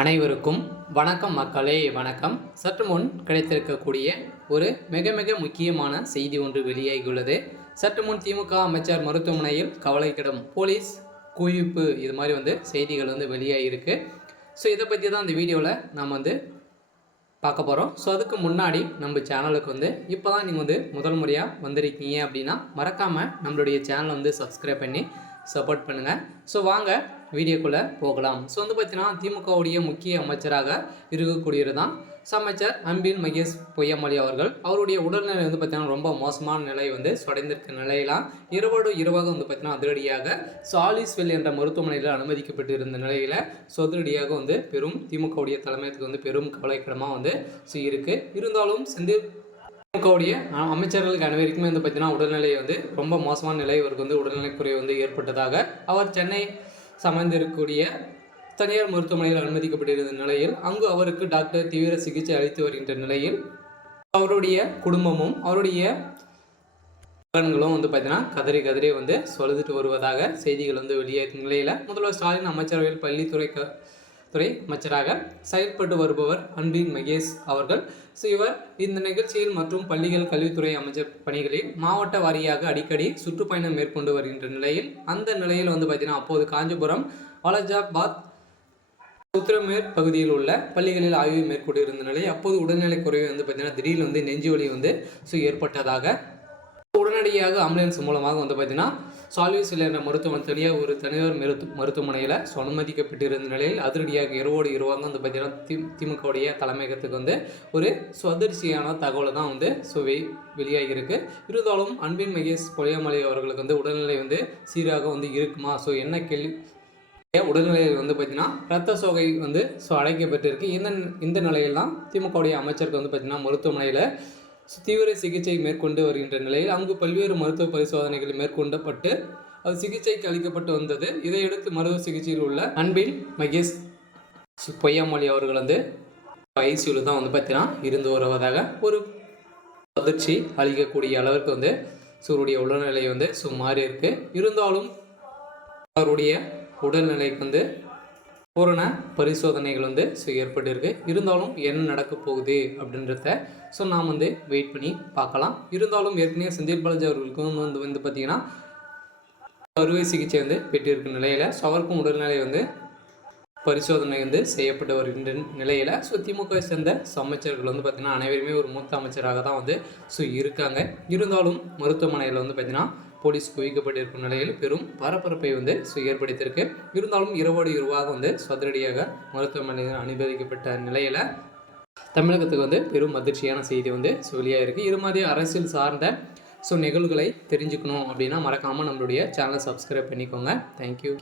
அனைவருக்கும் வணக்கம் மக்களே, வணக்கம். சற்று முன் கிடைத்திருக்கக்கூடிய ஒரு மிக மிக முக்கியமான செய்தி ஒன்று வெளியாகியுள்ளது. சற்று முன் திமுக அமைச்சர் மருத்துவமனையில் கவலைக்கிடம் போலீஸ் குவிப்பு, இது மாதிரி செய்திகள் வெளியாகிருக்கு. ஸோ இதை பற்றி தான் இந்த வீடியோவில் நாம் பார்க்க போகிறோம். ஸோ அதுக்கு முன்னாடி நம்ம சேனலுக்கு இப்போ தான் நீங்கள் முதல் முறையாக வந்திருக்கீங்க அப்படின்னா மறக்காமல் நம்மளுடைய சேனலை சப்ஸ்கிரைப் பண்ணி சப்போர்ட் பண்ணுங்கள். ஸோ வாங்க வீடியோக்குள்ளே போகலாம். ஸோ பார்த்தீங்கன்னா திமுகவுடைய முக்கிய அமைச்சராக இருக்கக்கூடியவர் தான் அமைச்சர் அன்பில் மகேஷ் பொய்யாமொழி அவர்கள். அவருடைய உடல்நிலை பார்த்தீங்கன்னா ரொம்ப மோசமான நிலை சொடைந்திருக்க நிலையெல்லாம் இரவாக பார்த்தீங்கன்னா அதிரடியாக சாலிஸ்வெல் என்ற மருத்துவமனையில் அனுமதிக்கப்பட்டு இருந்த நிலையில் அதிரடியாக பெரும் திமுகவுடைய தலைமையத்துக்கு பெரும் கவலைக்கிடமாக இருக்குது. இருந்தாலும் திமுகவுடைய அமைச்சர்களுக்கு அனைவருக்குமே பார்த்தீங்கன்னா உடல்நிலை ரொம்ப மோசமான நிலை இவருக்கு உடல்நிலைக்குறைவு ஏற்பட்டதாக அவர் சென்னை சமைந்திருக்கக்கூடிய தனியார் மருத்துவமனையில் அனுமதிக்கப்பட்டிருந்த நிலையில் அங்கு அவருக்கு டாக்டர் தீவிர சிகிச்சை அளித்து வருகின்ற நிலையில் அவருடைய குடும்பமும் அவருடைய மகன்களும் பார்த்தீங்கன்னா கதறி சொல்லிட்டு வருவதாக செய்திகள் வெளியேறும் நிலையில் முதல்வர் ஸ்டாலின் அமைச்சரவையில் பள்ளித்துறை அமைச்சராக செயல்பட்டு வருபவர் அன்பில் மகேஷ் அவர்கள். ஸோ இவர் இந்த நிகழ்ச்சியில் மற்றும் பள்ளிகள் கல்வித்துறை அமைச்சர் பணிகளில் மாவட்ட வாரியாக அடிக்கடி சுற்றுப்பயணம் மேற்கொண்டு வருகின்ற நிலையில் அந்த நிலையில் பார்த்தீங்கன்னா அப்போது காஞ்சிபுரம் வாலாஜாபாத் உத்தரமேர் பகுதியில் உள்ள பள்ளிகளில் ஆய்வு மேற்கொண்டிருந்த நிலையில் அப்போது உடல்நிலை குறைவு பார்த்தீங்கன்னா திடீர்னு நெஞ்சு வலி ஏற்பட்டதாக உடனடியாக ஆம்புலன்ஸ் மூலமாக பார்த்தீங்கன்னா சால்விஸ்வெல் என்ற மருத்துவமனை ஒரு தனியார் மருத்துவமனையில் அனுமதிக்கப்பட்டிருந்த நிலையில் அதிரடியாக இரவாக பார்த்தீங்கன்னா திமுகவுடைய தலைமையகத்துக்கு ஒரு அதிர்ச்சியான தகவலை தான் வெளியாகியிருக்கு. இருந்தாலும் அன்பில் மகேஷ் பொய்யாமொழி அவர்களுக்கு உடல்நிலை சீராக இருக்குமா? ஸோ என்ன கேள்வி உடல்நிலையில் பார்த்தீங்கன்னா இரத்த சோகை அடைக்கப்பட்டிருக்கு. இந்த நிலையில் தான் திமுகவுடைய அமைச்சருக்கு பார்த்தீங்கன்னா மருத்துவமனையில் தீவிர சிகிச்சை மேற்கொண்டு வருகின்ற நிலையில் அங்கு பல்வேறு மருத்துவ பரிசோதனைகள் மேற்கொள்ளப்பட்டு அது சிகிச்சைக்கு அளிக்கப்பட்டு வந்தது. இதையடுத்து மருத்துவ சிகிச்சையில் உள்ள அன்பில் மகேஷ் பொய்யாமொழி அவர்கள் ஐசியூவில் தான் பார்த்தீங்கன்னா இருந்து வருவதாக ஒரு அதிர்ச்சி அளிக்கக்கூடிய அளவிற்கு அவருடைய உடல்நிலை மாறி இருக்கு. இருந்தாலும் அவருடைய உடல்நிலைக்கு பூரண பரிசோதனைகள் ஏற்பட்டிருக்கு. இருந்தாலும் என்ன நடக்க போகுது அப்படின்றத நாம் வெயிட் பண்ணி பார்க்கலாம். இருந்தாலும் ஏற்கனவே செந்தில் பாலாஜி அவர்களுக்கும் பார்த்தீங்கன்னா அறுவை சிகிச்சை பெற்றிருக்கும் நிலையில் அவருக்கும் உடல்நிலை பரிசோதனை செய்யப்பட்டு வருகின்ற நிலையில் திமுக சேர்ந்த அமைச்சர்கள் பார்த்தீங்கன்னா அனைவருமே ஒரு மூத்த அமைச்சராக தான் இருக்காங்க. இருந்தாலும் மருத்துவமனையில் பார்த்தீங்கன்னா போலீஸ் குவிக்கப்பட்டிருக்கும் நிலையில் பெரும் பரபரப்பை ஏற்படுத்தியிருக்கு. இருந்தாலும் இரவாக சதுரடியாக மருத்துவமனையில் அனுமதிக்கப்பட்ட நிலையில் தமிழகத்துக்கு பெரும் அதிர்ச்சியான செய்தி வெளியாக இருக்குது. இது மாதிரி அரசியல் சார்ந்த நிகழ்வுகளை தெரிஞ்சுக்கணும் அப்படின்னா மறக்காமல் நம்மளுடைய சேனலை சப்ஸ்கிரைப் பண்ணிக்கோங்க. தேங்க்யூ.